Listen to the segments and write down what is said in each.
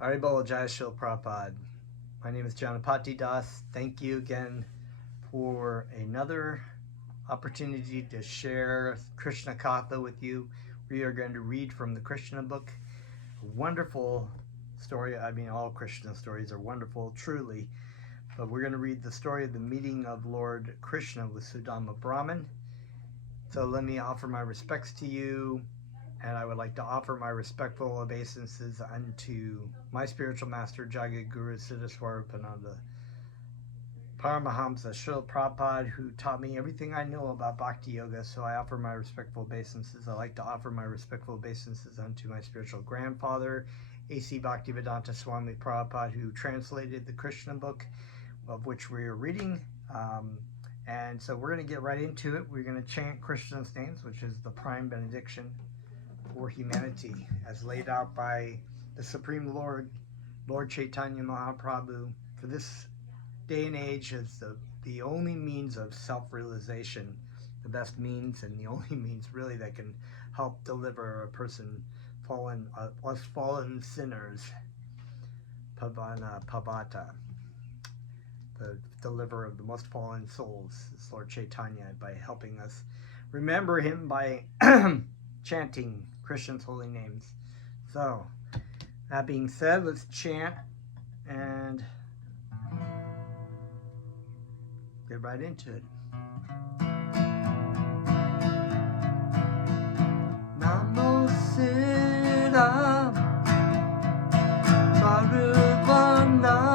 Haribol Jai Shil Prabhupada. My name is Janapati Das. Thank you again for another opportunity to share Krishna Katha with you. We are going to read from the Krishna book. A wonderful story. I mean, all Krishna stories are wonderful, truly. But we're going to read the story of the meeting of Lord Krishna with Sudama Brahman. So let me offer my respects to you. And I would like to offer my respectful obeisances unto my spiritual master, Jagat Guru Siddhaswarapananda, Paramahamsa Srila Prabhupada, who taught me everything I know about Bhakti Yoga. So I offer my respectful obeisances. I like to offer my respectful obeisances unto my spiritual grandfather, A.C. Bhaktivedanta Swami Prabhupada, who translated the Krishna book, of which we are reading. And so we're going to get right into it. We're going to chant Krishna's names, which is the prime benediction for humanity, as laid out by the Supreme Lord, Lord Chaitanya Mahaprabhu, for this day and age as the only means of self-realization, the best means and the only means really that can help deliver a person us fallen sinners, Pavata, the deliverer of the most fallen souls, is Lord Chaitanya, by helping us remember him by chanting Krishna's holy names. So, that being said, let's chant and get right into it. Namo Siddha Sarupananda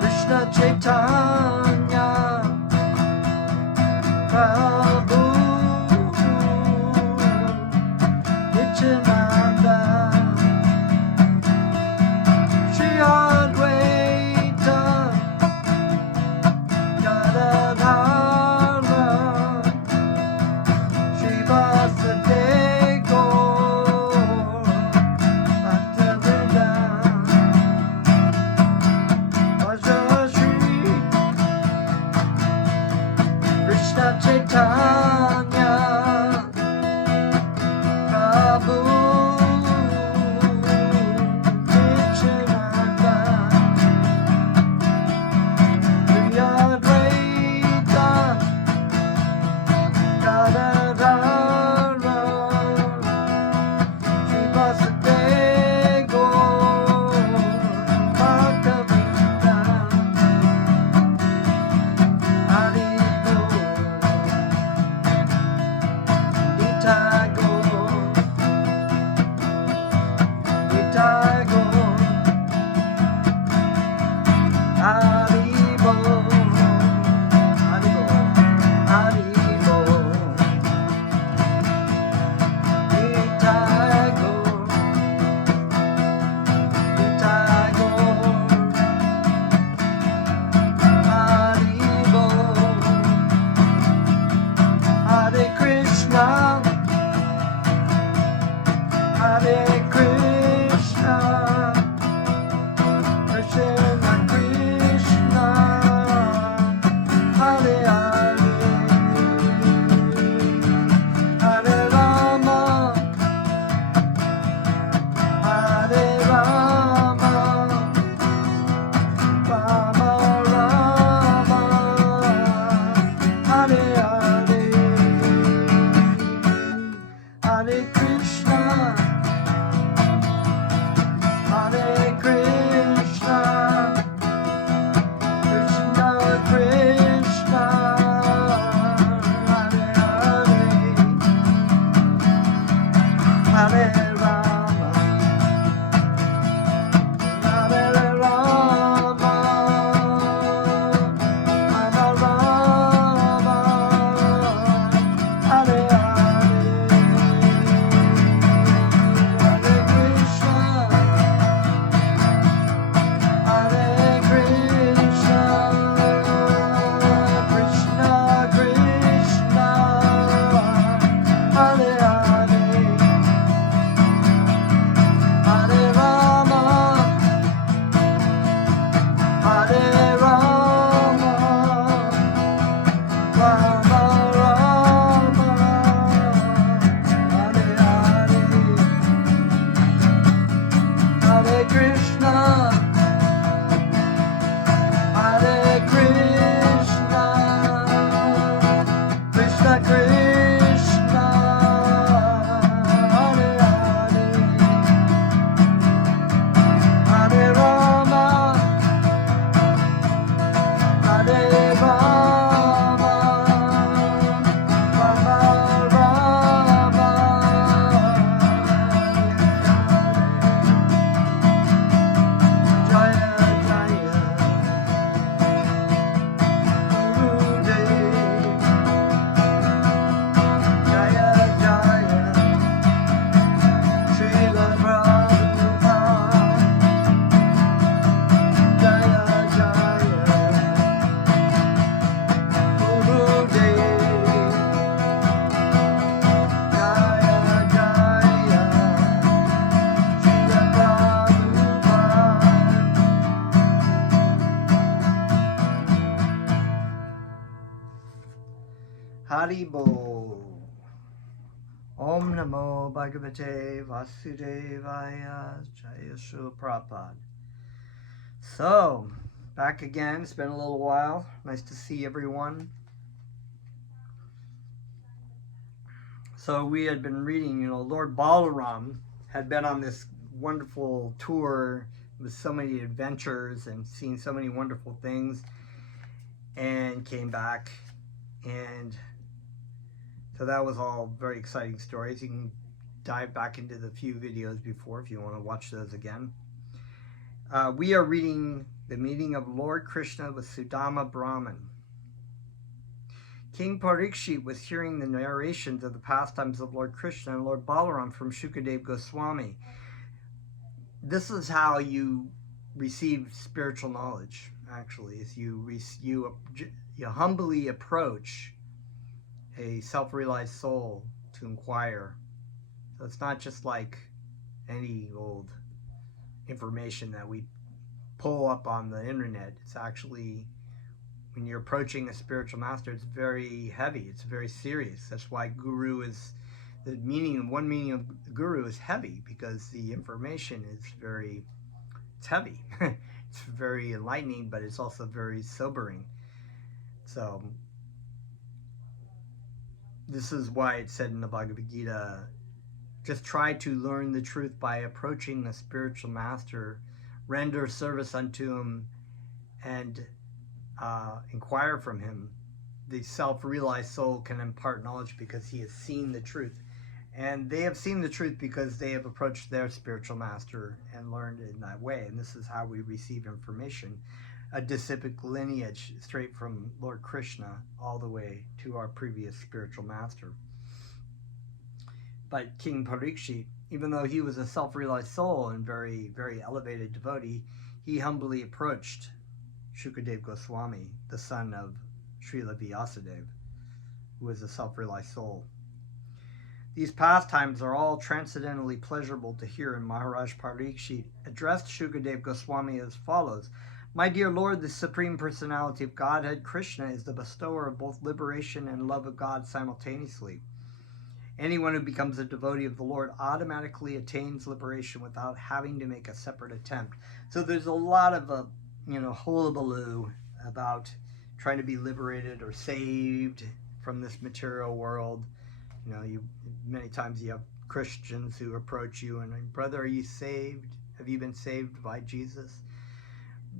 Krishna Chaitanya Prabhu Nityananda Shri Advaita Gadadhara Shri Vasudeva Gaur Bhaktavrinda Krishna Chaitanya Haribo. Om Namo Bhagavate Vasudevaya. Jaya Shri Prabhupada. So, back again. It's been a little while. Nice to see everyone. So we had been reading, Lord Balaram had been on this wonderful tour with so many adventures and seen so many wonderful things, and came back. And so that was all very exciting stories. You can dive back into the few videos before if you want to watch those again. We are reading the meeting of Lord Krishna with Sudama Brahman. King Parikshit was hearing the narrations of the pastimes of Lord Krishna and Lord Balaram from Shukadev Goswami. This is how you receive spiritual knowledge, actually, is you humbly approach a self-realized soul to inquire. So it's not just like any old information that we pull up on the internet. It's actually, when you're approaching a spiritual master, it's very heavy. It's very serious. That's why guru is, one meaning of guru is heavy, because the information is it's heavy. It's very enlightening, but it's also very sobering. So this is why it said in the Bhagavad Gita, just try to learn the truth by approaching the spiritual master, render service unto him, and inquire from him. The self-realized soul can impart knowledge because he has seen the truth. And they have seen the truth because they have approached their spiritual master and learned in that way. And this is how we receive information. A disciplic lineage straight from Lord Krishna all the way to our previous spiritual master. But King Parikshit, even though he was a self-realized soul and very, very elevated devotee, he humbly approached Shukadev Goswami, the son of Srila Vyasadeva, who was a self-realized soul. These pastimes are all transcendently pleasurable to hear, and Maharaj Parikshit addressed Shukadev Goswami as follows. My dear Lord, the Supreme Personality of Godhead, Krishna, is the bestower of both liberation and love of God simultaneously. Anyone who becomes a devotee of the Lord automatically attains liberation without having to make a separate attempt. So there's a lot of hullabaloo about trying to be liberated or saved from this material world. Many times you have Christians who approach you and, brother, are you saved? Have you been saved by Jesus?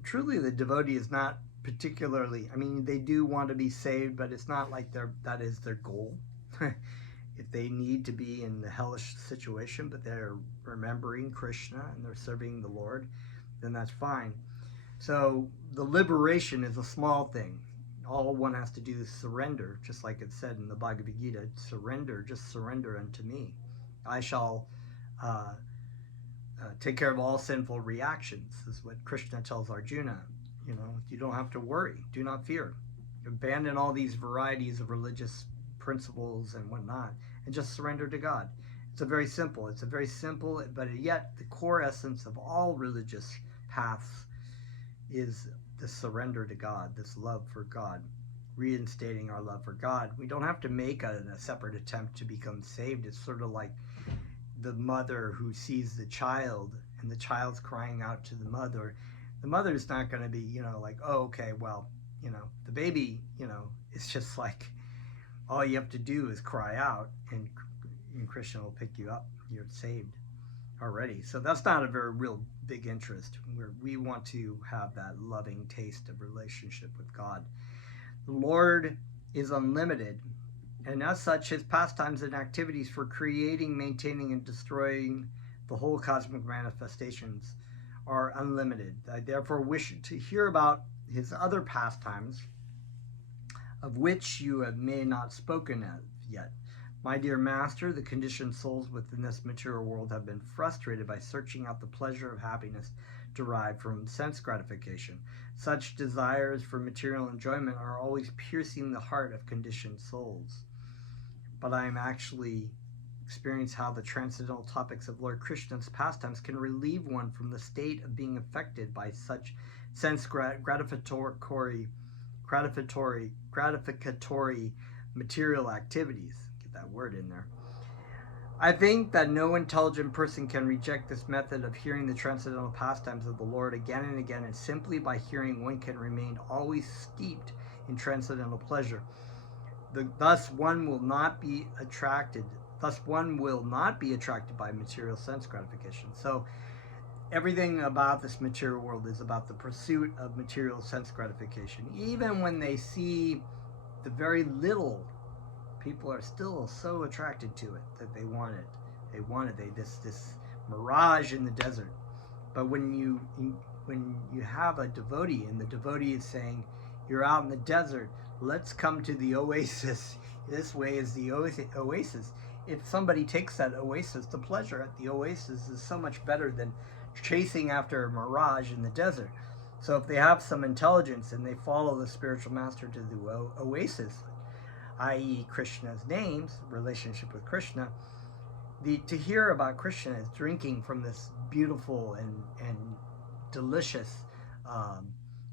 Truly, the devotee is not particularly, they do want to be saved, but it's not like that is their goal. If they need to be in the hellish situation, but they're remembering Krishna and they're serving the Lord, then that's fine. So the liberation is a small thing. All one has to do is surrender, just like it said in the Bhagavad Gita, just surrender unto me. I shall take care of all sinful reactions, is what Krishna tells Arjuna. You don't have to worry. Do not fear. Abandon all these varieties of religious principles and whatnot, and just surrender to God. It's a very simple, but yet the core essence of all religious paths is the surrender to God, this love for God, reinstating our love for God. We don't have to make a separate attempt to become saved. It's sort of like the mother who sees the child and the child's crying out to the mother. The mother's not going to be, like, oh, okay, well, the baby, it's just like all you have to do is cry out and Krishna will pick you up. You're saved already. So that's not a very real big interest. We want to have that loving taste of relationship with God. The Lord is unlimited, and as such, his pastimes and activities for creating, maintaining, and destroying the whole cosmic manifestations are unlimited. I therefore wish to hear about his other pastimes, of which you have may not spoken of yet. My dear master, the conditioned souls within this material world have been frustrated by searching out the pleasure of happiness derived from sense gratification. Such desires for material enjoyment are always piercing the heart of conditioned souls. But I am actually experiencing how the transcendental topics of Lord Krishna's pastimes can relieve one from the state of being affected by such sense gratificatory material activities. Get that word in there. I think that no intelligent person can reject this method of hearing the transcendental pastimes of the Lord again and again, and simply by hearing one can remain always steeped in transcendental pleasure. Thus one will not be attracted by material sense gratification. So everything about this material world is about the pursuit of material sense gratification. Even when they see the very little, people are still so attracted to it that they want it. This mirage in the desert. But when you have a devotee, and the devotee is saying, you're out in the desert, let's come to the oasis. This way is the oasis. If somebody takes that oasis, the pleasure at the oasis is so much better than chasing after a mirage in the desert. So if they have some intelligence and they follow the spiritual master to the oasis, i.e. Krishna's names, relationship with Krishna, to hear about Krishna is drinking from this beautiful and delicious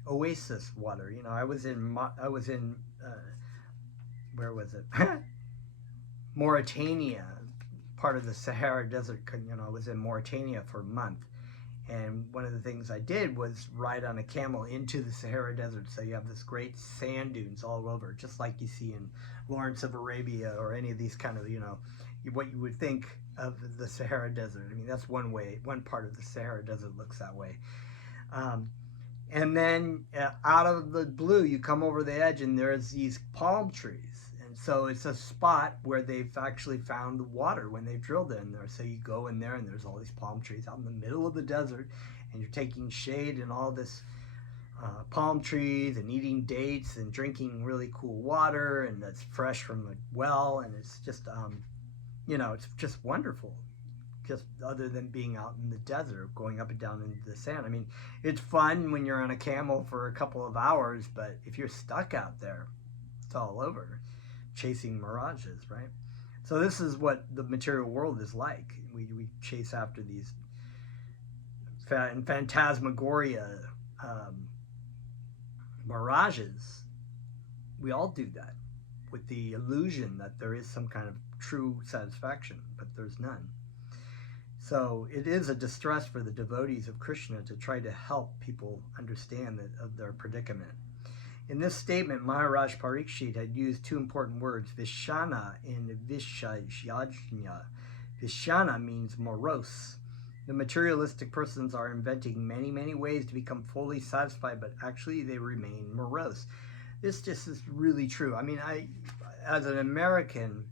oasis water. You know, I was in where was it? Mauritania, part of the Sahara Desert. You know, I was in Mauritania for a month. And one of the things I did was ride on a camel into the Sahara Desert. So you have this great sand dunes all over, just like you see in Lawrence of Arabia or any of these kind of, you know, what you would think of the Sahara Desert. I mean, that's one part of the Sahara Desert looks that way. And then out of the blue, you come over the edge and there's these palm trees. And so it's a spot where they've actually found the water when they've drilled in there. So you go in there and there's all these palm trees out in the middle of the desert, and you're taking shade and all this palm trees and eating dates and drinking really cool water, and that's fresh from the well. And it's just, you know, it's just wonderful. Just other than being out in the desert, going up and down into the sand. I mean, it's fun when you're on a camel for a couple of hours, but if you're stuck out there, it's all over. Chasing mirages, right? So this is what the material world is like. We chase after these phantasmagoria mirages. We all do that with the illusion that there is some kind of true satisfaction, but there's none. So it is a distress for the devotees of Krishna to try to help people understand of their predicament. In this statement, Maharaj Parikshit had used two important words, Vishana and Vishajyajna. Vishana means morose. The materialistic persons are inventing many, many ways to become fully satisfied, but actually they remain morose. This just is really true. I mean, as an American,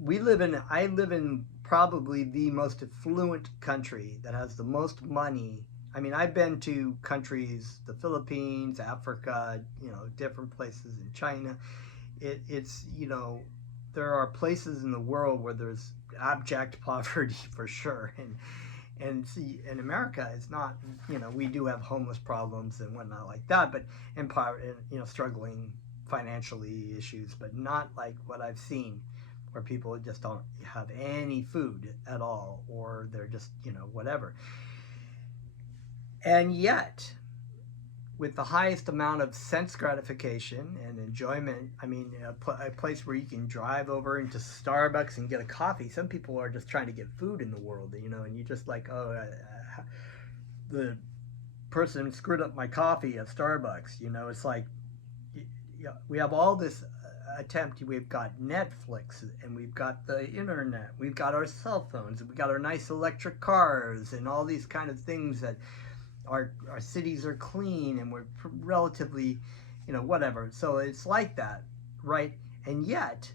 I live in probably the most affluent country that has the most money. I mean, I've been to countries, the Philippines, Africa, you know, different places in China. It's, you know, there are places in the world where there's abject poverty for sure. And see, in America, it's not, you know, we do have homeless problems and whatnot like that, but you know, struggling financially issues, but not like what I've seen, where people just don't have any food at all, or they're just, you know, whatever. And yet, with the highest amount of sense gratification and enjoyment, I mean, a place where you can drive over into Starbucks and get a coffee. Some people are just trying to get food in the world, you know, and you just like, the person screwed up my coffee at Starbucks, you know. It's like, we have all this attempt. We've got Netflix, and we've got the internet, we've got our cell phones, and we've got our nice electric cars, and all these kind of things that our cities are clean, and we're relatively, you know, whatever. So it's like that, right? And yet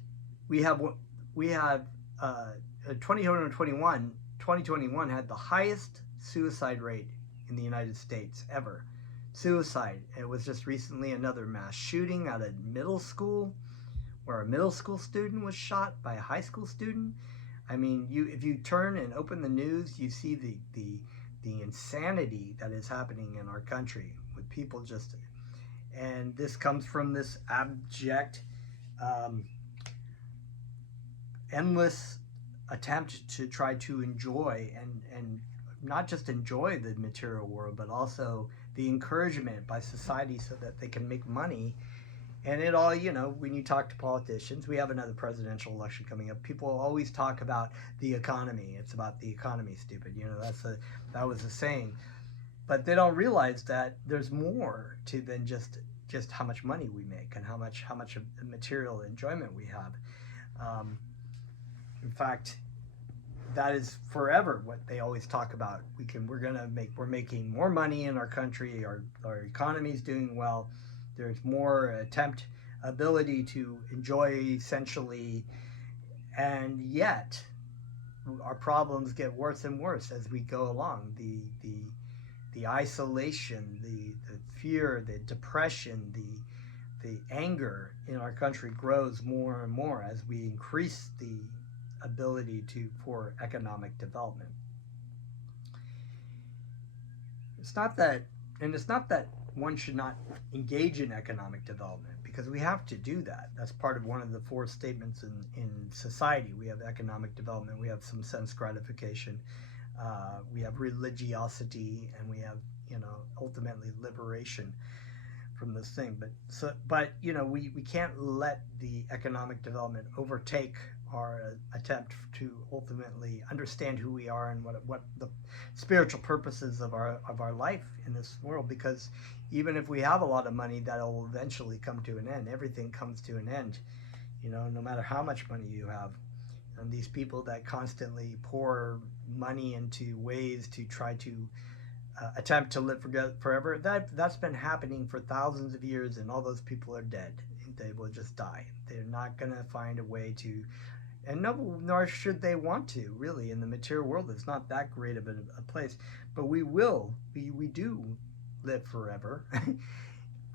we have 2021 had the highest suicide rate in the United States ever. Suicide. It was just recently another mass shooting at a middle school, where a middle school student was shot by a high school student. I mean, if you turn and open the news, you see the insanity that is happening in our country with people just, and this comes from this abject, endless attempt to try to enjoy and not just enjoy the material world, but also the encouragement by society so that they can make money And it all, when you talk to politicians, we have another presidential election coming up. People always talk about the economy. It's about the economy, stupid. That was a saying. But they don't realize that there's more to than just how much money we make and how much of material enjoyment we have. In fact, that is forever what they always talk about. We're making more money in our country. Our economy is doing well. There's more ability to enjoy essentially, and yet our problems get worse and worse as we go along. The isolation, the fear, the depression, the anger in our country grows more and more as we increase the ability for economic development. It's not that one should not engage in economic development, because we have to do that. That's part of one of the 4 statements in society. We have economic development, we have some sense gratification, we have religiosity, and we have ultimately liberation from this thing. But we can't let the economic development overtake our attempt to ultimately understand who we are and what the spiritual purposes of our life in this world. Because even if we have a lot of money, that'll eventually come to an end. Everything comes to an end, no matter how much money you have. And these people that constantly pour money into ways to try to attempt to live forever, that's been happening for thousands of years, and all those people are dead. They will just die. They're not going to find a way to, and nor should they want to, really. In the material world, it's not that great of a place. But we do live forever.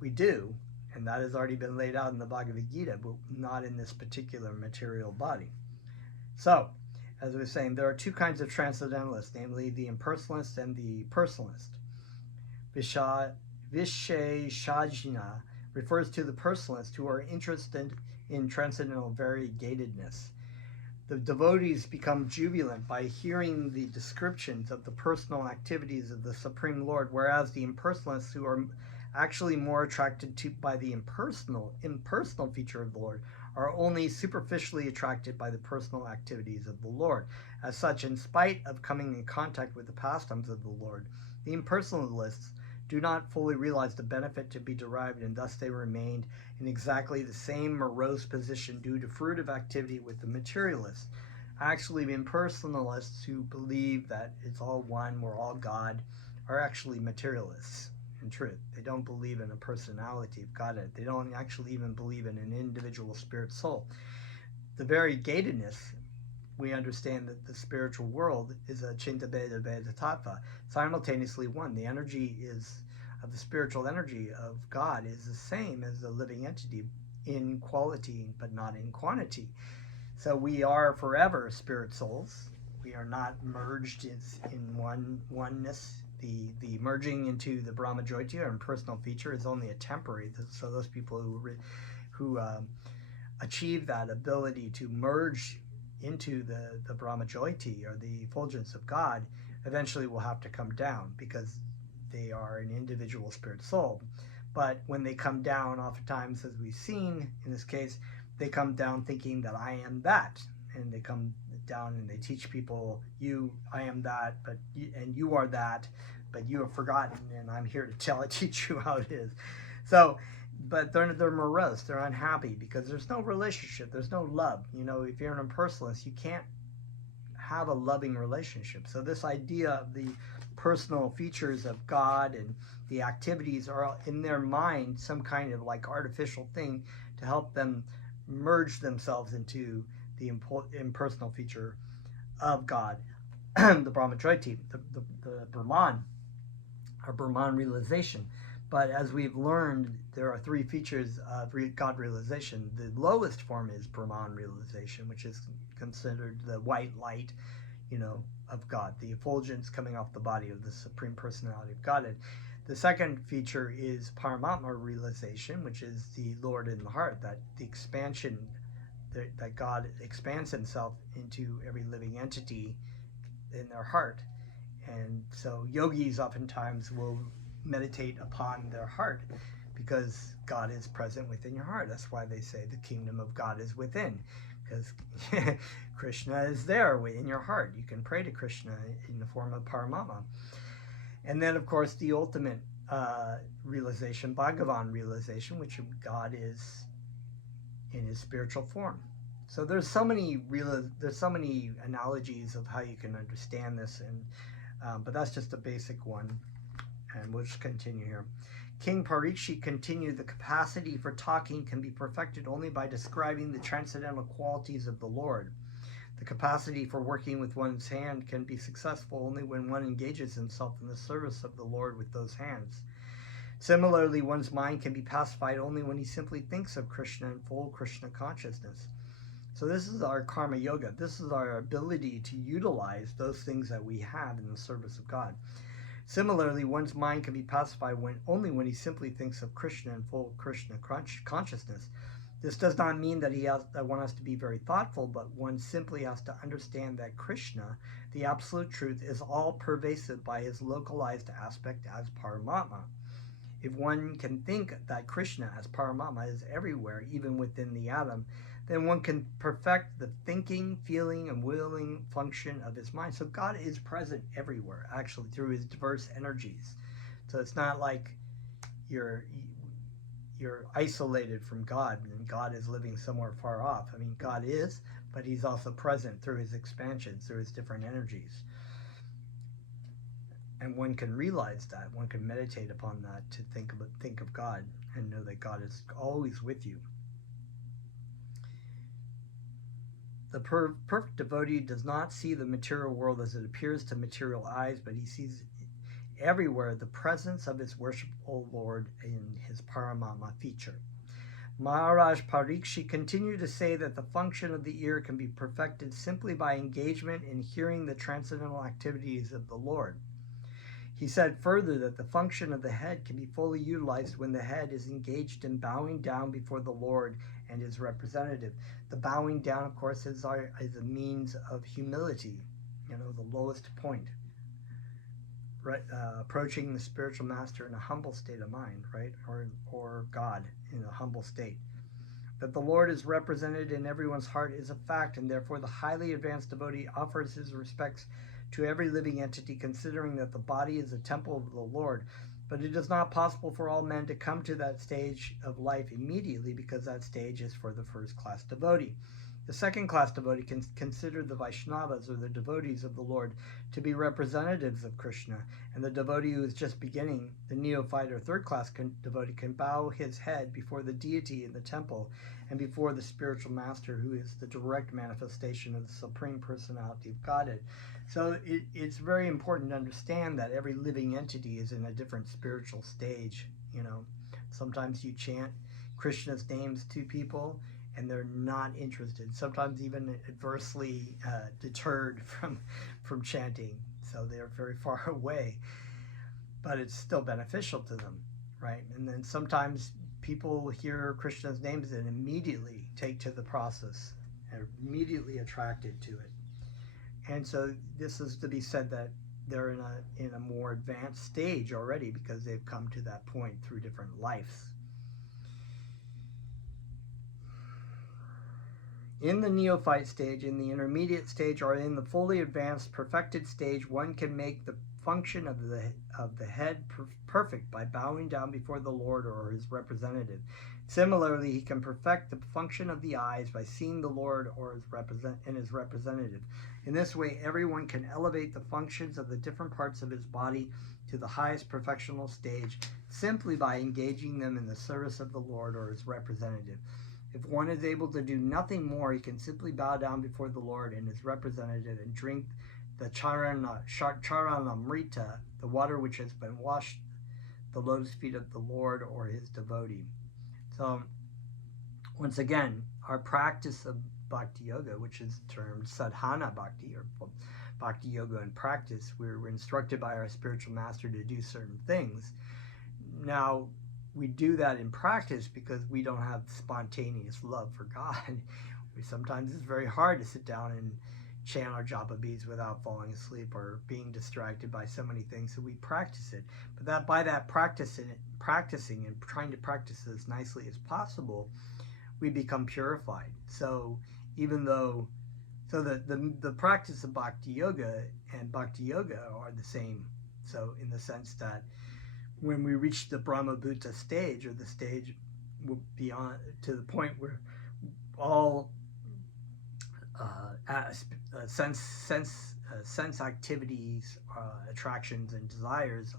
We do, and that has already been laid out in the Bhagavad Gita, but not in this particular material body. So, as we were saying, there are 2 kinds of transcendentalists, namely the impersonalist and the personalist. Visheshajna refers to the personalists who are interested in transcendental variegatedness. The devotees become jubilant by hearing the descriptions of the personal activities of the Supreme Lord, whereas the impersonalists, who are actually more attracted by the impersonal feature of the Lord, are only superficially attracted by the personal activities of the Lord. As such, in spite of coming in contact with the pastimes of the Lord, the impersonalists do not fully realize the benefit to be derived, and thus they remained in exactly the same morose position due to fruitive activity with the materialists. Actually, the impersonalists who believe that it's all one, we're all God, are actually materialists. In truth, they don't believe in a personality of God. They don't actually even believe in an individual spirit soul. The variegatedness, we understand that the spiritual world is a Chinta Bheda Bheda Tattva, simultaneously one. The energy of the spiritual energy of God is the same as the living entity in quality, but not in quantity. So we are forever spirit souls. We are not merged in oneness. The merging into the Brahma Jyoti, or personal feature, is only a temporary. So those people who achieve that ability to merge into the Brahma Jyoti, or the effulgence of God, eventually will have to come down, because they are an individual spirit soul. But when they come down, oftentimes, as we've seen in this case, they come down thinking that I am that, and they come down and they teach people, I am that, and you are that, but you have forgotten, and I'm here to teach you how it is. So, but they're morose, they're unhappy, because there's no relationship, there's no love. If you're an impersonalist, you can't have a loving relationship. So this idea of the personal features of God and the activities are in their mind some kind of like artificial thing to help them merge themselves into the impersonal feature of God, the Brahmajyoti, the Brahman, or Brahman realization. But as we've learned, there are 3 features of God realization. The lowest form is Brahman realization, which is considered the white light, of God, the effulgence coming off the body of the Supreme Personality of Godhead. The second feature is Paramatma realization, which is the Lord in the heart, that the expansion, that God expands himself into every living entity in their heart. And so yogis oftentimes will meditate upon their heart, because God is present within your heart. That's why they say the kingdom of God is within, because Krishna is there in your heart. You can pray to Krishna in the form of Paramama. And then, of course, the ultimate realization, Bhagavan realization, which God is in his spiritual form. So there's so many analogies of how you can understand this, and but that's just a basic one, and we'll just continue here. King Parikshit continued, the capacity for talking can be perfected only by describing the transcendental qualities of the Lord. The capacity for working with one's hand can be successful only when one engages himself in the service of the Lord with those hands. Similarly, one's mind can be pacified only when he simply thinks of Krishna in full Krishna consciousness. So this is our karma yoga. This is our ability to utilize those things that we have in the service of God. Similarly, one's mind can be pacified only when he simply thinks of Krishna in full Krishna consciousness. This does not mean that one has to be very thoughtful, but one simply has to understand that Krishna, the absolute truth, is all pervasive by his localized aspect as Paramatma. If one can think that Krishna as Paramama is everywhere, even within the atom, then one can perfect the thinking, feeling, and willing function of his mind. So God is present everywhere, actually, through his diverse energies. So it's not like you're isolated from God and God is living somewhere far off. I mean, God is, but he's also present through his expansions, through his different energies. And one can realize that, one can meditate upon that to think of God and know that God is always with you. The perfect devotee does not see the material world as it appears to material eyes, but he sees everywhere the presence of his worshipful Lord in his Paramatma feature. Maharaj Parikshit continued to say that the function of the ear can be perfected simply by engagement in hearing the transcendental activities of the Lord. He said further that the function of the head can be fully utilized when the head is engaged in bowing down before the Lord and his representative. The bowing down, of course, is a means of humility, the lowest point. Right, approaching the spiritual master in a humble state of mind, right, or God in a humble state. That the Lord is represented in everyone's heart is a fact, and therefore the highly advanced devotee offers his respects to every living entity, considering that the body is a temple of the Lord. But it is not possible for all men to come to that stage of life immediately, because that stage is for the first-class devotee. The second-class devotee can consider the Vaishnavas, or the devotees of the Lord, to be representatives of Krishna, and the devotee who is just beginning, the neophyte or third-class devotee, can bow his head before the deity in the temple and before the spiritual master, who is the direct manifestation of the Supreme Personality of Godhead. So it's very important to understand that every living entity is in a different spiritual stage. Sometimes you chant Krishna's names to people and they're not interested, sometimes even adversely deterred from chanting, so they're very far away, but it's still beneficial to them, right? And then sometimes people hear Krishna's names and immediately take to the process, are immediately attracted to it. And so this is to be said that they're in a more advanced stage already, because they've come to that point through different lives. In the neophyte stage, in the intermediate stage, or in the fully advanced perfected stage, one can make the function of the head perfect by bowing down before the Lord or his representative. Similarly, he can perfect the function of the eyes by seeing the Lord or his representative. In this way, everyone can elevate the functions of the different parts of his body to the highest perfectional stage simply by engaging them in the service of the Lord or his representative. If one is able to do nothing more, he can simply bow down before the Lord and his representative and drink the charanamrita, the water which has been washed the lotus feet of the Lord or his devotee. So, once again, our practice of Bhakti Yoga, which is termed sadhana bhakti, or Bhakti Yoga in practice, we're instructed by our spiritual master to do certain things. Now, we do that in practice because we don't have spontaneous love for God. Sometimes it's very hard to sit down and chant our japa beads without falling asleep or being distracted by so many things. So we practice it. But that by that practicing and trying to practice as nicely as possible, we become purified. So even though, so the practice of bhakti yoga and bhakti yoga are the same. So in the sense that when we reach the Brahma Bhuta stage, or the stage beyond, to the point where all sense activities, attractions, and desires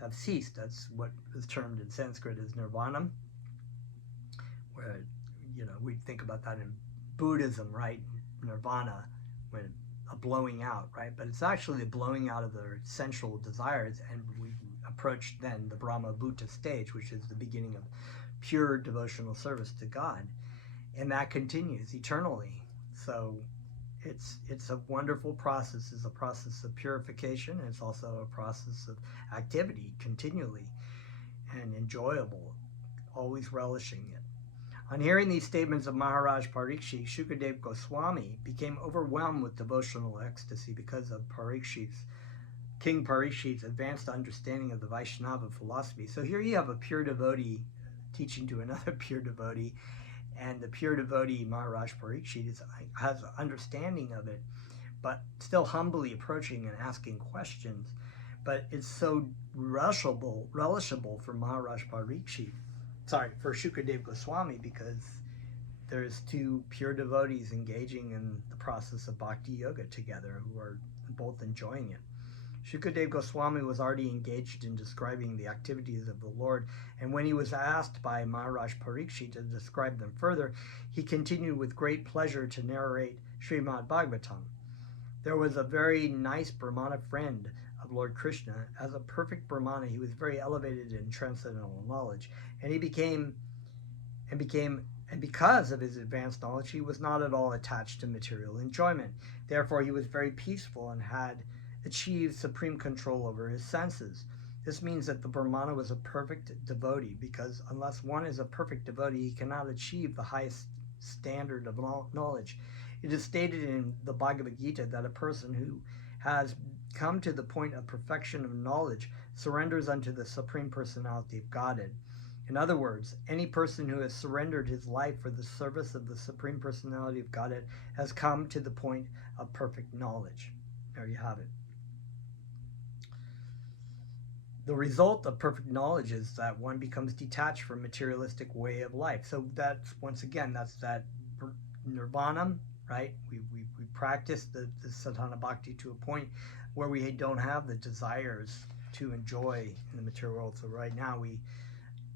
have ceased. That's what is termed in Sanskrit as nirvana. Where we think about that in Buddhism, right? Nirvana, when a blowing out, right? But it's actually a blowing out of their sensual desires, and we approach then the Brahma Bhuta stage, which is the beginning of pure devotional service to God, and that continues eternally. So it's a wonderful process. It's a process of purification, and it's also a process of activity continually and enjoyable, always relishing it. On hearing these statements of Maharaj Parikshit, Shukadev Goswami became overwhelmed with devotional ecstasy because of King Parikshit's advanced understanding of the Vaishnava philosophy. So here you have a pure devotee teaching to another pure devotee, and the pure devotee Maharaj Parikshit has understanding of it, but still humbly approaching and asking questions. But it's so relishable for Maharaj Parikshit, for Shukadev Goswami, because there's two pure devotees engaging in the process of bhakti yoga together who are both enjoying it. Shukadev Goswami was already engaged in describing the activities of the Lord, and when he was asked by Maharaj Parikshit to describe them further, he continued with great pleasure to narrate Srimad Bhagavatam. There was a very nice Brahmana friend of Lord Krishna. As a perfect Brahmana, he was very elevated in transcendental knowledge, and because of his advanced knowledge, he was not at all attached to material enjoyment. Therefore, he was very peaceful and had achieved supreme control over his senses. This means that the Brahmana was a perfect devotee, because unless one is a perfect devotee, he cannot achieve the highest standard of knowledge. It is stated in the Bhagavad Gita that a person who has come to the point of perfection of knowledge surrenders unto the Supreme Personality of Godhead. In other words, any person who has surrendered his life for the service of the Supreme Personality of Godhead has come to the point of perfect knowledge. There you have it. The result of perfect knowledge is that one becomes detached from materialistic way of life. So that's, once again, that's that nirvana, right? We practice the sadhana bhakti to a point where we don't have the desires to enjoy in the material world. So right now we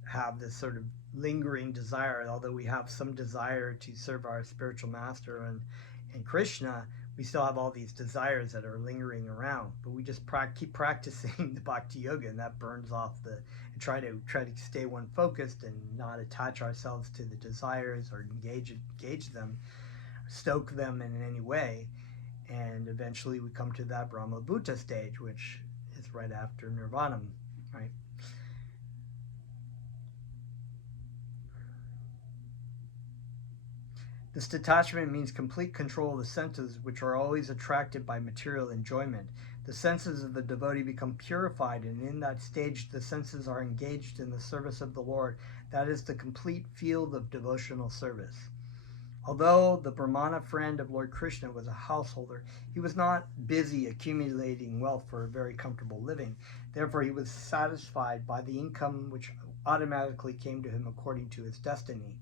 have this sort of lingering desire, although we have some desire to serve our spiritual master and Krishna, we still have all these desires that are lingering around. But we just keep practicing the bhakti yoga, and that burns off and try to stay one focused and not attach ourselves to the desires or engage them, stoke them in any way. And eventually we come to that Brahma Bhuta stage, which is right after nirvana, right? This detachment means complete control of the senses, which are always attracted by material enjoyment. The senses of the devotee become purified, and in that stage the senses are engaged in the service of the Lord. That is the complete field of devotional service. Although the Brahmana friend of Lord Krishna was a householder, he was not busy accumulating wealth for a very comfortable living. Therefore, he was satisfied by the income which automatically came to him according to his destiny.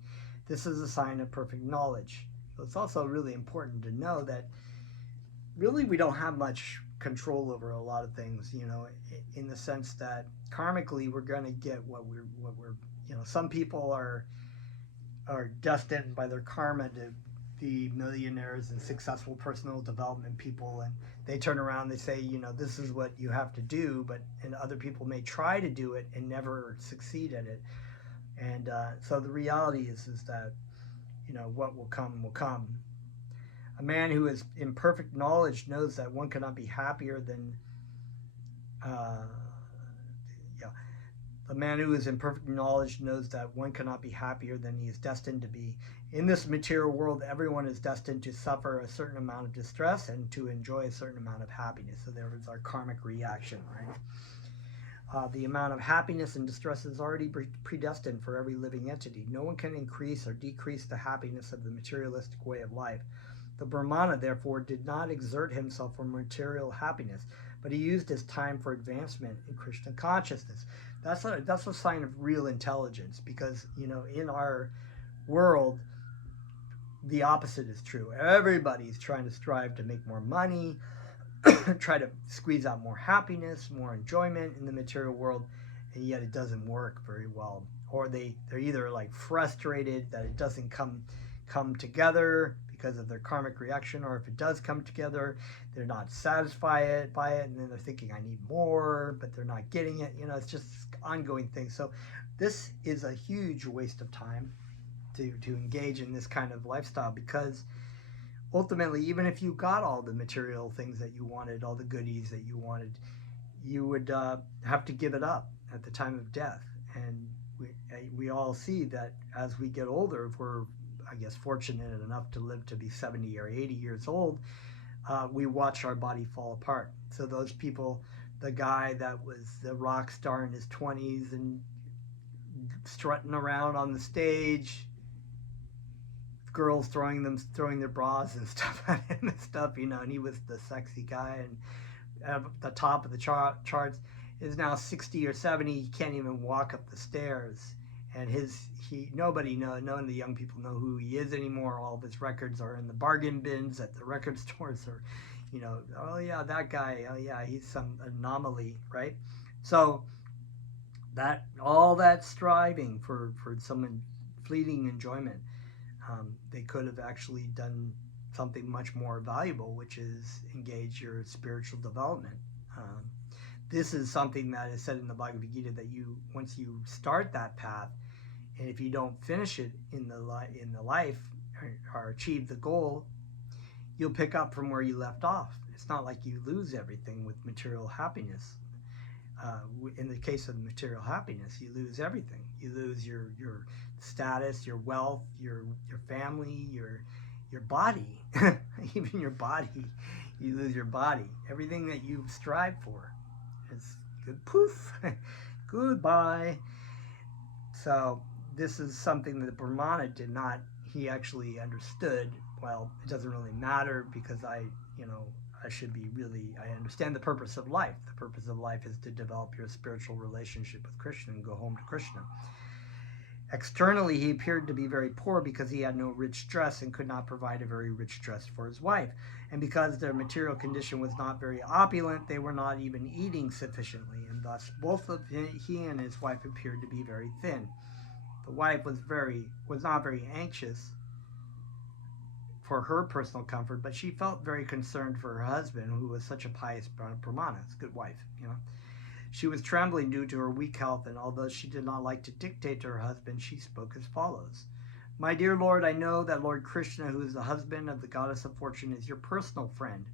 This is a sign of perfect knowledge. So it's also really important to know that really we don't have much control over a lot of things, in the sense that karmically we're going to get what we're some people are destined by their karma to be millionaires and successful personal development people, and they turn around, they say, this is what you have to do, and other people may try to do it and never succeed at it. And so the reality is that, what will come will come. A man who is in perfect knowledge knows that one cannot be happier than, The man who is in perfect knowledge knows that one cannot be happier than he is destined to be. In this material world, everyone is destined to suffer a certain amount of distress and to enjoy a certain amount of happiness. So there is our karmic reaction, right? The amount of happiness and distress is already predestined for every living entity. No one can increase or decrease the happiness of the materialistic way of life. The Brahmana, therefore, did not exert himself for material happiness, but he used his time for advancement in Krishna consciousness. That's a sign of real intelligence, because, you know, in our world, the opposite is true. Everybody's trying to strive to make more money, try to squeeze out more happiness, more enjoyment in the material world, and yet it doesn't work very well. Or they're either like frustrated that it doesn't come together because of their karmic reaction, or if it does come together, they're not satisfied by it, and then they're thinking, I need more, but they're not getting it. You know, it's just ongoing thing. So this is a huge waste of time to engage in this kind of lifestyle, because ultimately, even if you got all the material things that you wanted, all the goodies that you wanted, you would have to give it up at the time of death. And we all see that as we get older, if we're, I guess, fortunate enough to live to be 70 or 80 years old, we watch our body fall apart. So those people, the guy that was the rock star in his 20s and strutting around on the stage, girls throwing their bras and stuff at him and stuff, you know, and he was the sexy guy and at the top of the charts, is now 60 or 70. He can't even walk up the stairs, and none of the young people know who he is anymore. All of his records are in the bargain bins at the record stores, or, you know, oh yeah, that guy, oh yeah, he's some anomaly, right? So that all that striving for some fleeting enjoyment, they could have actually done something much more valuable, which is engage your spiritual development. This is something that is said in the Bhagavad Gita, that once you start that path, and if you don't finish it in the life or achieve the goal, you'll pick up from where you left off. It's not like you lose everything with material happiness. In the case of material happiness, you lose everything. You lose your status, your wealth, your family, your body, even your body. You lose your body. Everything that you've strived for is good. Poof, goodbye. So this is something that the Brahmana did not. He actually understood. Well, it doesn't really matter, because I understand the purpose of life. The purpose of life is to develop your spiritual relationship with Krishna and go home to Krishna. Externally, he appeared to be very poor because he had no rich dress and could not provide a very rich dress for his wife. And because their material condition was not very opulent, they were not even eating sufficiently, and thus both of he and his wife appeared to be very thin. The wife was not very anxious for her personal comfort, but she felt very concerned for her husband, who was such a pious Brahmana. It's a good wife, you know. She was trembling due to her weak health, and although she did not like to dictate to her husband, she spoke as follows. My dear Lord, I know that Lord Krishna, who is the husband of the goddess of fortune, is your personal friend.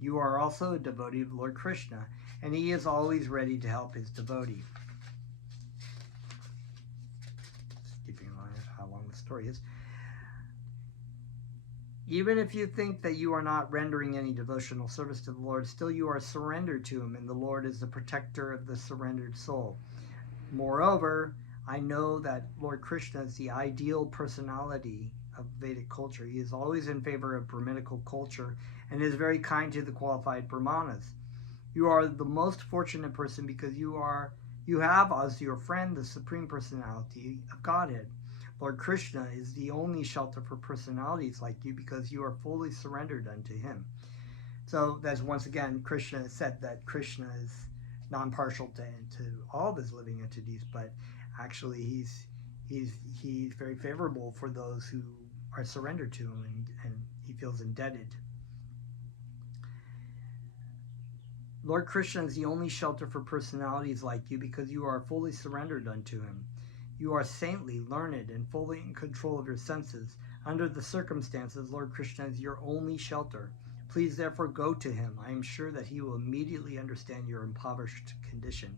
You are also a devotee of Lord Krishna, and he is always ready to help his devotee. Just keeping in mind how long the story is. Even if you think that you are not rendering any devotional service to the Lord, still you are surrendered to him, and the Lord is the protector of the surrendered soul. Moreover, I know that Lord Krishna is the ideal personality of Vedic culture. He is always in favor of Brahminical culture and is very kind to the qualified Brahmanas. You are the most fortunate person because you have as your friend the Supreme Personality of Godhead. Lord Krishna is the only shelter for personalities like you because you are fully surrendered unto him. So that's, once again, Krishna said that Krishna is non-partial to all of his living entities, but actually he's very favorable for those who are surrendered to him, and he feels indebted. Lord Krishna is the only shelter for personalities like you because you are fully surrendered unto him. You are saintly, learned, and fully in control of your senses. Under the circumstances, Lord Krishna is your only shelter. Please therefore go to him. I am sure that he will immediately understand your impoverished condition.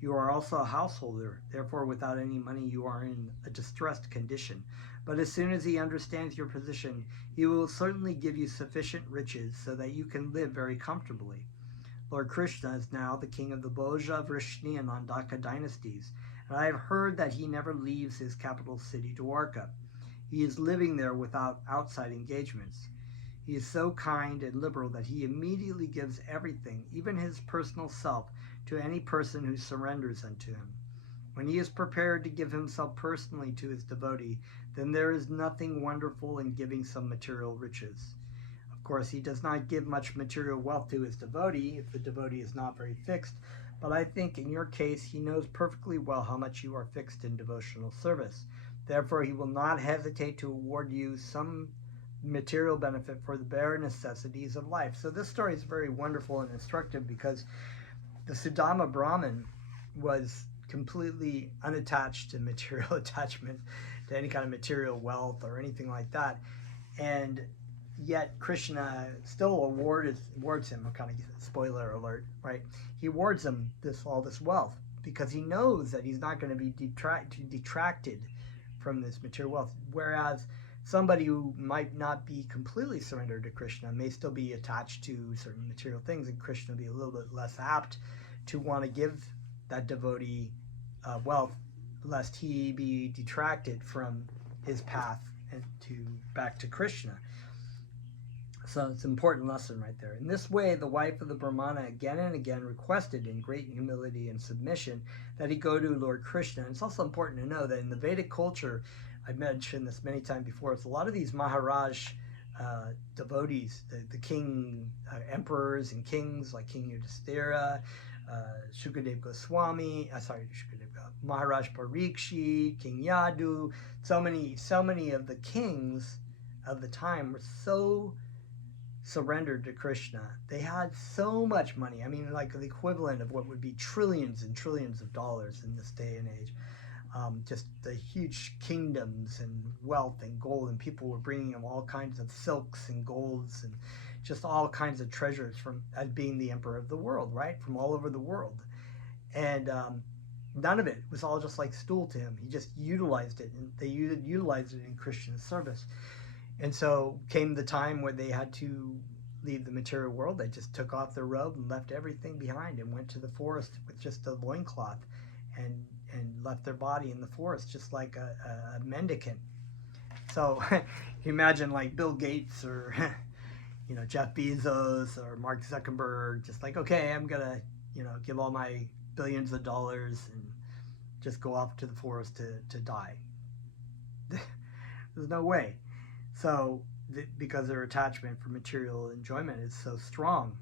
You are also a householder, therefore without any money you are in a distressed condition. But as soon as he understands your position, he will certainly give you sufficient riches so that you can live very comfortably. Lord Krishna is now the king of the Bhoja, Vrishni, and Andaka dynasties, and I have heard that he never leaves his capital city, Dwarka. He is living there without outside engagements. He is so kind and liberal that he immediately gives everything, even his personal self, to any person who surrenders unto him. When he is prepared to give himself personally to his devotee, then there is nothing wonderful in giving some material riches. Of course, he does not give much material wealth to his devotee if the devotee is not very fixed, but I think in your case he knows perfectly well how much you are fixed in devotional service. Therefore, he will not hesitate to award you some material benefit for the bare necessities of life. So this story is very wonderful and instructive because the Sudama Brahmin was completely unattached to material attachment, to any kind of material wealth or anything like that. And yet Krishna still awards him, a kind of spoiler alert, right? He awards him all this wealth because he knows that he's not going to be detracted from this material wealth. Whereas somebody who might not be completely surrendered to Krishna may still be attached to certain material things, and Krishna will be a little bit less apt to want to give that devotee wealth, lest he be detracted from his path and back to Krishna. So it's an important lesson right there. In this way, the wife of the Brahmana again and again requested in great humility and submission that he go to Lord Krishna. And it's also important to know that in the Vedic culture, I've mentioned this many times before, it's a lot of these Maharaj devotees, the king, emperors and kings like King Yudhisthira, Shukadev Goswami, Maharaj Parikshit, King Yadu, so many of the kings of the time were so surrendered to Krishna. They had so much money. I mean, like the equivalent of what would be trillions and trillions of dollars in this day and age. Just the huge kingdoms and wealth and gold, and people were bringing them all kinds of silks and golds and just all kinds of treasures from as being the emperor of the world, right? From all over the world. And none of it was all just like stool to him. He just utilized it, and they utilized it in Christian service. And so came the time where they had to leave the material world. They just took off their robe and left everything behind and went to the forest with just a loincloth and left their body in the forest, just like a mendicant. So you imagine like Bill Gates or Jeff Bezos or Mark Zuckerberg, just like, okay, I'm gonna give all my billions of dollars and just go off to the forest to die. There's no way. So because their attachment for material enjoyment is so strong.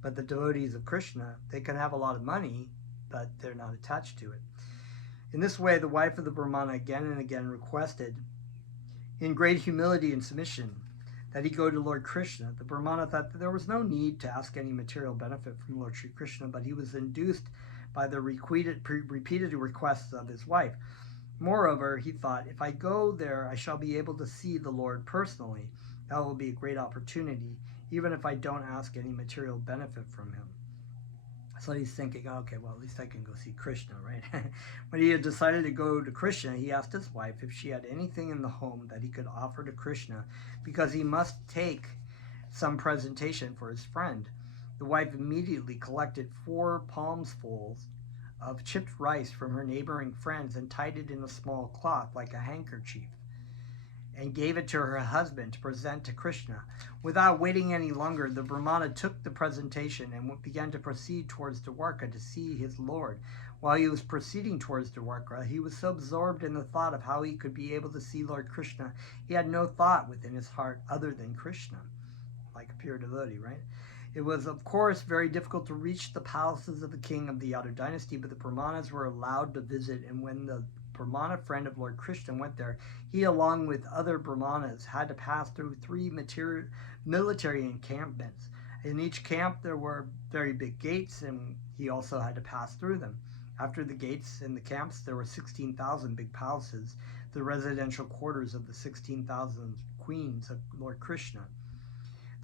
But the devotees of Krishna, they can have a lot of money, but they're not attached to it. In this way, the wife of the Brahmana again and again requested, in great humility and submission, that he go to Lord Krishna. The Brahmana thought that there was no need to ask any material benefit from Lord Sri Krishna, but he was induced by the repeated requests of his wife. Moreover, he thought, if I go there, I shall be able to see the Lord personally. That will be a great opportunity, even if I don't ask any material benefit from him. So he's thinking, okay, well, at least I can go see Krishna, right? When he had decided to go to Krishna, he asked his wife if she had anything in the home that he could offer to Krishna, because he must take some presentation for his friend. The wife immediately collected 4 palmsfuls of chipped rice from her neighboring friends and tied it in a small cloth like a handkerchief, and gave it to her husband to present to Krishna. Without waiting any longer, the Brahmana took the presentation and began to proceed towards Dwarka to see his Lord. While he was proceeding towards Dwarka, he was so absorbed in the thought of how he could be able to see Lord Krishna, he had no thought within his heart other than Krishna, like a pure devotee, right? It was, of course, very difficult to reach the palaces of the king of the Yadu dynasty, but the Brahmanas were allowed to visit, and when the Brahmana friend of Lord Krishna went there, he, along with other Brahmanas, had to pass through 3 military encampments. In each camp, there were very big gates, and he also had to pass through them. After the gates and the camps, there were 16,000 big palaces, the residential quarters of the 16,000 queens of Lord Krishna.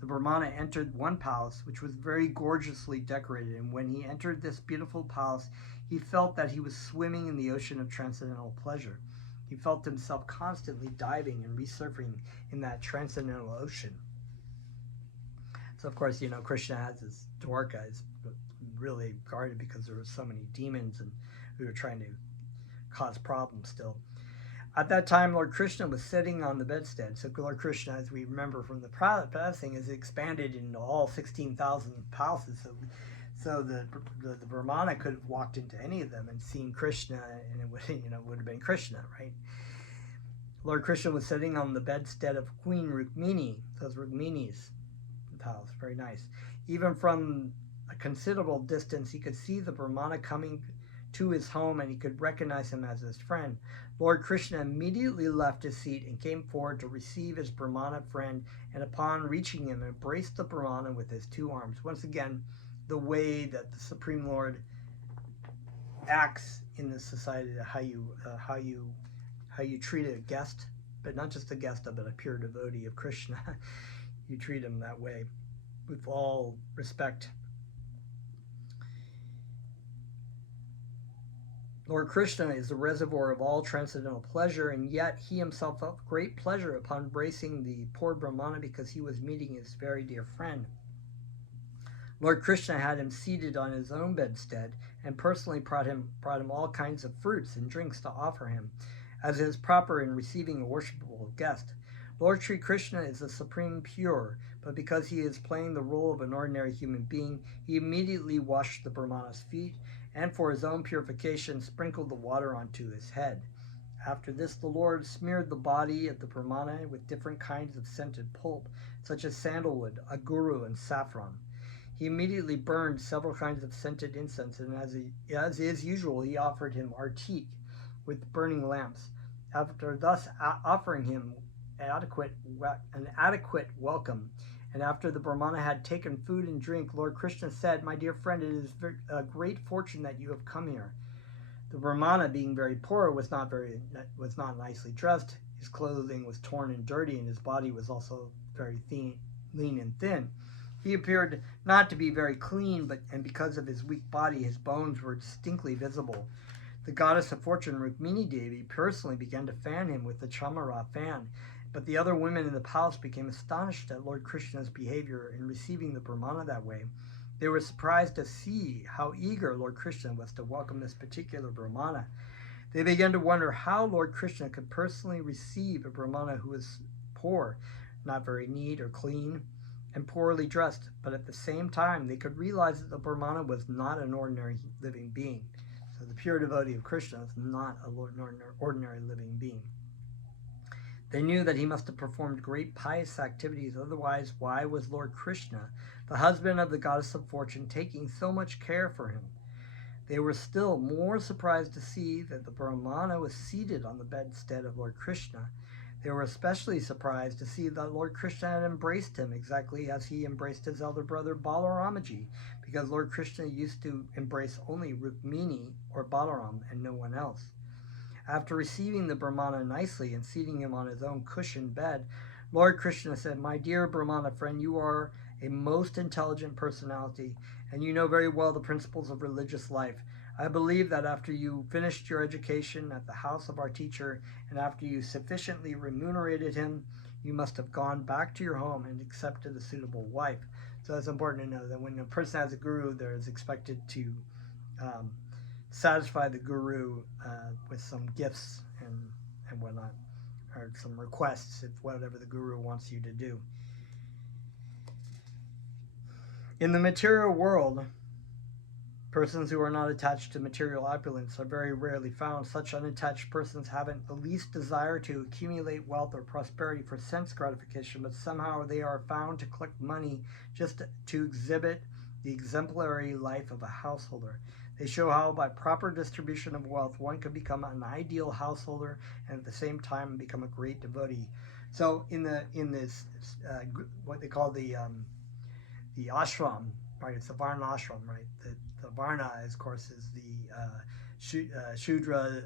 The Brahmana entered one palace, which was very gorgeously decorated, and when he entered this beautiful palace, he felt that he was swimming in the ocean of transcendental pleasure. He felt himself constantly diving and resurfing in that transcendental ocean. So, of course, Krishna has his Dwarka is really guarded because there were so many demons and who were trying to cause problems still. At that time, Lord Krishna was sitting on the bedstead. So Lord Krishna, as we remember from the past thing, is expanded into all 16,000 palaces. So the Brahmana could have walked into any of them and seen Krishna, and it would have been Krishna, right? Lord Krishna was sitting on the bedstead of Queen Rukmini. Those Rukmini's palace, very nice. Even from a considerable distance, he could see the Brahmana coming to his home, and he could recognize him as his friend. Lord Krishna immediately left his seat and came forward to receive his Brahmana friend, and upon reaching him, embraced the Brahmana with his two arms. Once again, the way that the Supreme Lord acts in this society, how you treat a guest, but not just a guest, but a pure devotee of Krishna. You treat him that way with all respect. Lord Krishna is the reservoir of all transcendental pleasure, and yet he himself felt great pleasure upon embracing the poor Brahmana because he was meeting his very dear friend. Lord Krishna had him seated on his own bedstead and personally brought him all kinds of fruits and drinks to offer him, as is proper in receiving a worshipable guest. Lord Sri Krishna is the supreme pure, but because he is playing the role of an ordinary human being, he immediately washed the Brahmana's feet, and for his own purification sprinkled the water onto his head. After this, the Lord smeared the body of the Brahmana with different kinds of scented pulp, such as sandalwood, aguru, and saffron. He immediately burned several kinds of scented incense, and as is usual, he offered him artik with burning lamps. After thus offering him an adequate welcome, and after the Brahmana had taken food and drink, Lord Krishna said, "My dear friend, it is a great fortune that you have come here." The Brahmana, being very poor, was not nicely dressed. His clothing was torn and dirty, and his body was also very lean and thin. He appeared not to be very clean, and because of his weak body, his bones were distinctly visible. The goddess of fortune, Rukmini Devi, personally began to fan him with the chamara fan, but the other women in the palace became astonished at Lord Krishna's behavior in receiving the Brahmana that way. They were surprised to see how eager Lord Krishna was to welcome this particular Brahmana. They began to wonder how Lord Krishna could personally receive a Brahmana who was poor, not very neat or clean, and poorly dressed, but at the same time they could realize that the Brahmana was not an ordinary living being. So the pure devotee of Krishna is not an ordinary living being. They knew that he must have performed great pious activities, otherwise why was Lord Krishna, the husband of the goddess of fortune, taking so much care for him? They were still more surprised to see that the Brahmana was seated on the bedstead of Lord Krishna. They were especially surprised to see that Lord Krishna had embraced him exactly as he embraced his elder brother Balaramaji, because Lord Krishna used to embrace only Rukmini or Balaram and no one else. After receiving the Brahmana nicely and seating him on his own cushioned bed, Lord Krishna said, "My dear Brahmana friend, you are a most intelligent personality, and you know very well the principles of religious life. I believe that after you finished your education at the house of our teacher, and after you sufficiently remunerated him, you must have gone back to your home and accepted a suitable wife." So it's important to know that when a person has a guru, there is expected to satisfy the guru with some gifts and whatnot, or some requests, if whatever the guru wants you to do. In the material world, persons who are not attached to material opulence are very rarely found. Such unattached persons haven't the least desire to accumulate wealth or prosperity for sense gratification, but somehow they are found to collect money just to exhibit the exemplary life of a householder. They show how by proper distribution of wealth one can become an ideal householder and at the same time become a great devotee. So in this what they call the ashram, right? It's the Varna ashram, right? The Varna, of course, is the Shudras,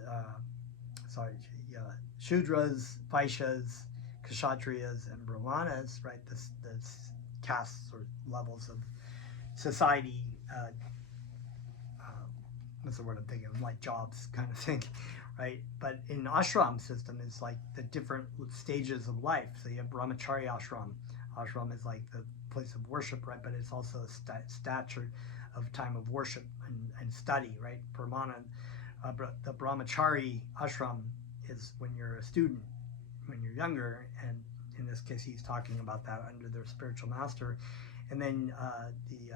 Vaishyas, Kshatriyas, and Brahmanas, right? The castes or levels of society. What's the word I'm thinking of? Like jobs kind of thing, right? But in ashram system, it's like the different stages of life. So you have brahmachari ashram. Ashram is like the place of worship, right? But it's also a stature of time of worship and study, right? Brahmana, the brahmachari ashram is when you're a student, when you're younger, and in this case, he's talking about that under their spiritual master. And then the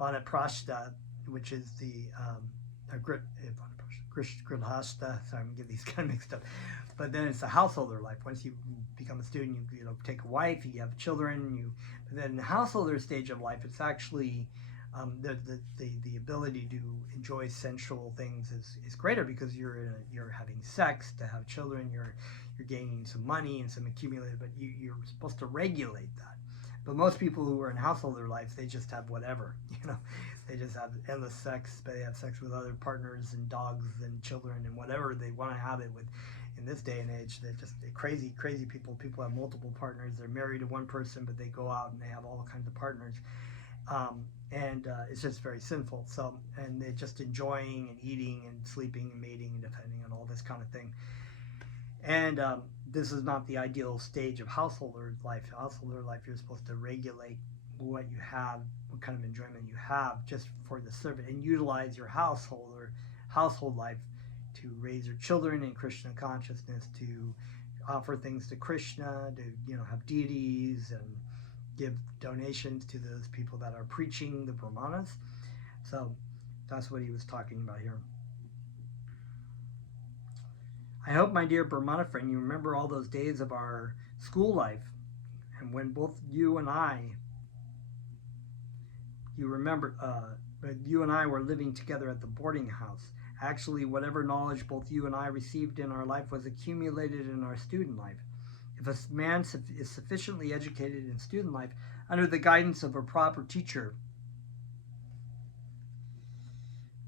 vanaprastha, which is the grihastha. Sorry, I'm getting these kind of mixed up. But then it's the householder life. Once you become a student, you take a wife, you have children. But then the householder stage of life, it's actually the ability to enjoy sensual things is greater because you're having sex to have children. You're gaining some money and some accumulated, but you're supposed to regulate that. But most people who are in householder life, they just have whatever, they just have endless sex. They have sex with other partners and dogs and children and whatever they want to have it with. In this day and age, they're just crazy people. People have multiple partners. They're married to one person, but they go out and they have all kinds of partners. And it's just very sinful. So, and they're just enjoying and eating and sleeping and mating and depending on all this kind of thing. And this is not the ideal stage of householder life. Householder life, you're supposed to regulate what you have, what kind of enjoyment you have, just for the servant, and utilize your household life to raise your children in Krishna consciousness, to offer things to Krishna, to have deities and give donations to those people that are preaching the Brahmanas. So that's what he was talking about here. I hope, my dear Brahmana friend, you remember all those days of our school life, and when both you and I, you and I were living together at the boarding house. Actually, whatever knowledge both you and I received in our life was accumulated in our student life. If a man is sufficiently educated in student life under the guidance of a proper teacher,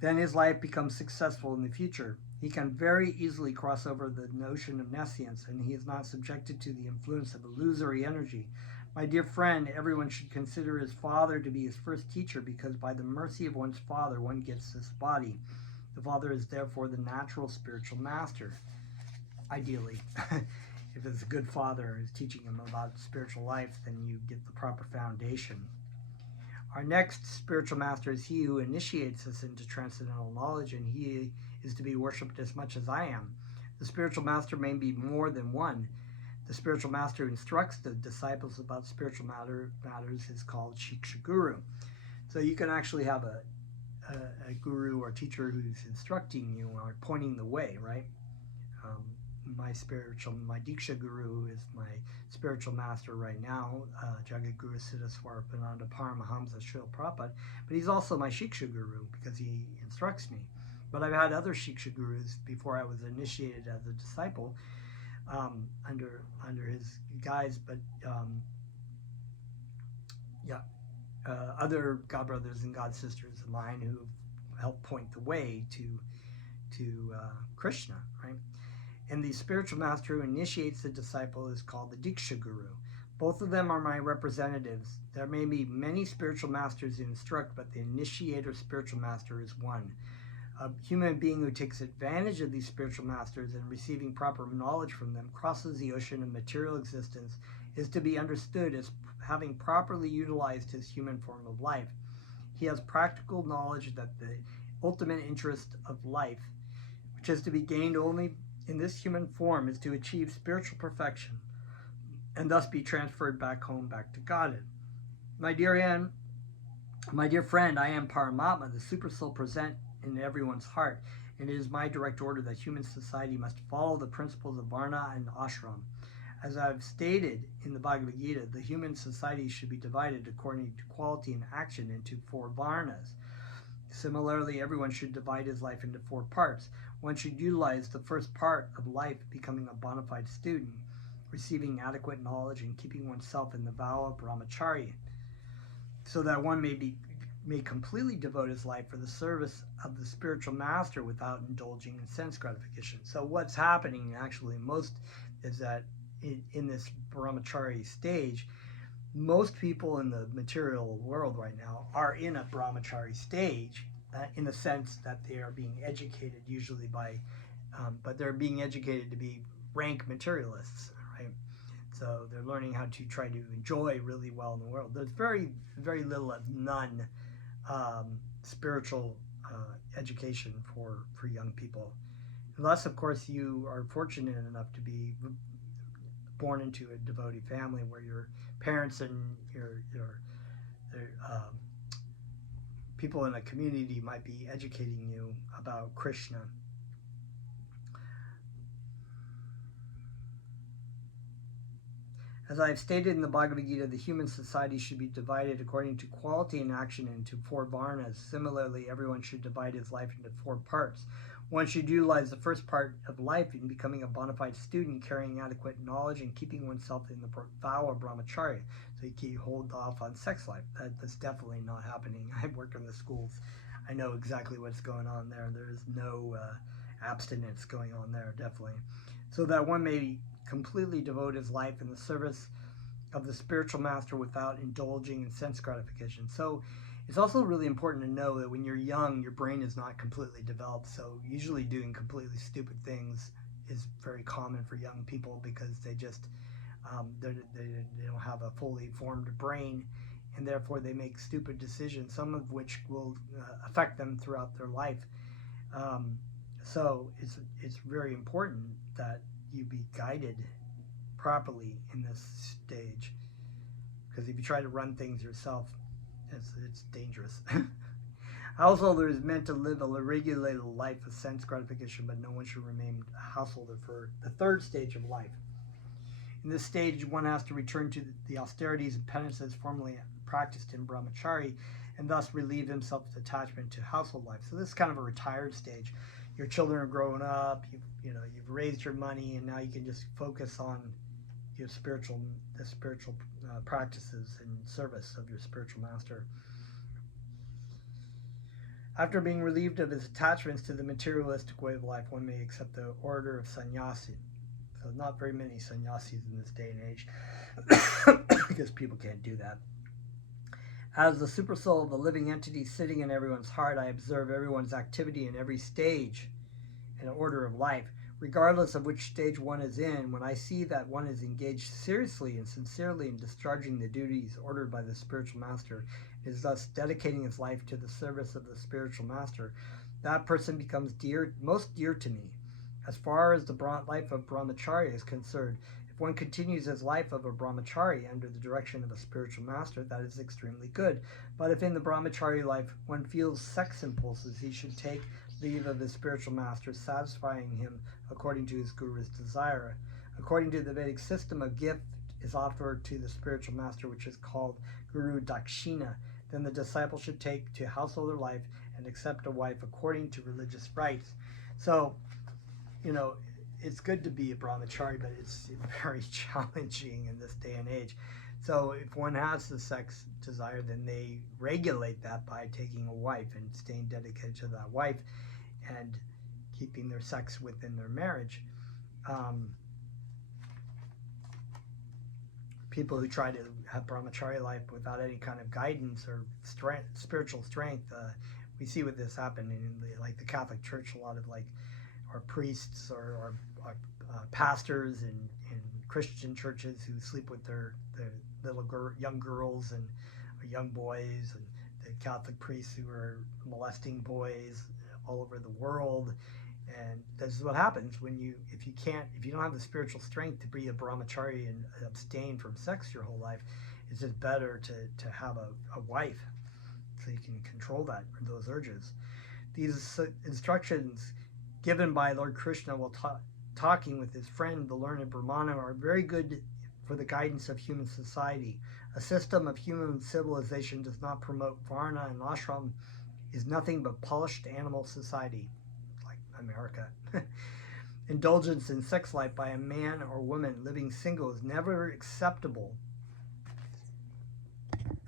then his life becomes successful in the future. He can very easily cross over the notion of nescience, and he is not subjected to the influence of illusory energy. My dear friend, everyone should consider his father to be his first teacher, because by the mercy of one's father, one gets this body. The father is therefore the natural spiritual master, ideally. If it's a good father who's teaching him about spiritual life, then you get the proper foundation. Our next spiritual master is he who initiates us into transcendental knowledge, and he is to be worshipped as much as I am. The spiritual master may be more than one. The spiritual master who instructs the disciples about spiritual matters is called Shiksha Guru. So you can actually have a guru or teacher who's instructing you or pointing the way, right? My Diksha Guru is my spiritual master right now, Jagat Guru Siddhaswara Pananda Paramahamsa Srila Prabhupada, but he's also my Shiksha Guru because he instructs me. But I've had other Shiksha Gurus before I was initiated as a disciple under his guise, but other God brothers and God sisters of mine who helped point the way to Krishna, right? And the spiritual master who initiates the disciple is called the Diksha Guru. Both of them are my representatives. There may be many spiritual masters who instruct, but the initiator spiritual master is one. A human being who takes advantage of these spiritual masters and receiving proper knowledge from them crosses the ocean of material existence, is to be understood as having properly utilized his human form of life. He has practical knowledge that the ultimate interest of life, which is to be gained only in this human form, is to achieve spiritual perfection and thus be transferred back home, back to Godhead. My dear friend, I am Paramatma, the super soul present in everyone's heart, and it is my direct order that human society must follow the principles of Varna and Ashram. As I have stated in the Bhagavad Gita, the human society should be divided according to quality and action into 4 Varnas. Similarly, everyone should divide his life into 4 parts. One should utilize the first part of life, becoming a bona fide student, receiving adequate knowledge, and keeping oneself in the vow of brahmacharya, so that one may completely devote his life for the service of the spiritual master without indulging in sense gratification. So what's happening actually most is that in this brahmachari stage, most people in the material world right now are in a brahmachari stage, in the sense that they are being educated usually by, but they're being educated to be rank materialists, right? So they're learning how to try to enjoy really well in the world. There's very, very little of none spiritual education for young people. Unless, of course, you are fortunate enough to be born into a devotee family where your parents and your people in a community might be educating you about Krishna. As I have stated in the Bhagavad Gita, the human society should be divided according to quality and action into 4 varnas. Similarly, everyone should divide his life into 4 parts. One should utilize the first part of life in becoming a bona fide student, carrying adequate knowledge, and keeping oneself in the vow of brahmacharya. So you can hold off on sex life. That's definitely not happening. I work in the schools. I know exactly what's going on there. There is no abstinence going on there, definitely. So that one may completely devote his life in the service of the spiritual master without indulging in sense gratification. So it's also really important to know that when you're young, your brain is not completely developed. So usually doing completely stupid things is very common for young people because they just they don't have a fully formed brain, and therefore they make stupid decisions, some of which will affect them throughout their life. So it's very important that you be guided properly in this stage, because if you try to run things yourself, it's dangerous. Householder is meant to live a regulated life of sense gratification, but no one should remain a householder for the 3rd stage of life. In this stage, one has to return to the austerities and penances formerly practiced in brahmachari, and thus relieve himself of attachment to household life. So this is kind of a retired stage. Your children are growing up, you've raised your money, and now you can just focus on your spiritual practices and service of your spiritual master. After being relieved of his attachments to the materialistic way of life, one may accept the order of sannyasi. So not very many sannyasis in this day and age, because people can't do that. As the supersoul of the living entity sitting in everyone's heart, I observe everyone's activity in every stage and order of life. Regardless of which stage one is in, when I see that one is engaged seriously and sincerely in discharging the duties ordered by the spiritual master, is thus dedicating his life to the service of the spiritual master, that person becomes most dear to me. As far as the life of brahmacharya is concerned, if one continues his life of a brahmachari under the direction of a spiritual master, that is extremely good. But if in the brahmachari life one feels sex impulses, he should take leave of his spiritual master, satisfying him according to his guru's desire. According to the Vedic system, a gift is offered to the spiritual master, which is called Guru Dakshina. Then the disciple should take to householder life and accept a wife according to religious rites. So, it's good to be a brahmachari, but it's very challenging in this day and age. So if one has the sex desire, then they regulate that by taking a wife and staying dedicated to that wife and keeping their sex within their marriage. People who try to have brahmachari life without any kind of guidance or spiritual strength, we see what this happen in the Catholic Church. A lot of our priests or pastors in Christian churches who sleep with their little young girls and young boys, and the Catholic priests who are molesting boys all over the world. And this is what happens if you don't have the spiritual strength to be a brahmachari and abstain from sex your whole life. It's just better to have a wife, so you can control those urges. These instructions given by Lord Krishna while talking with his friend, the learned Brahmana, are very good for the guidance of human society. A system of human civilization does not promote varna and ashram, is nothing but polished animal society, like America. Indulgence in sex life by a man or woman living single is never acceptable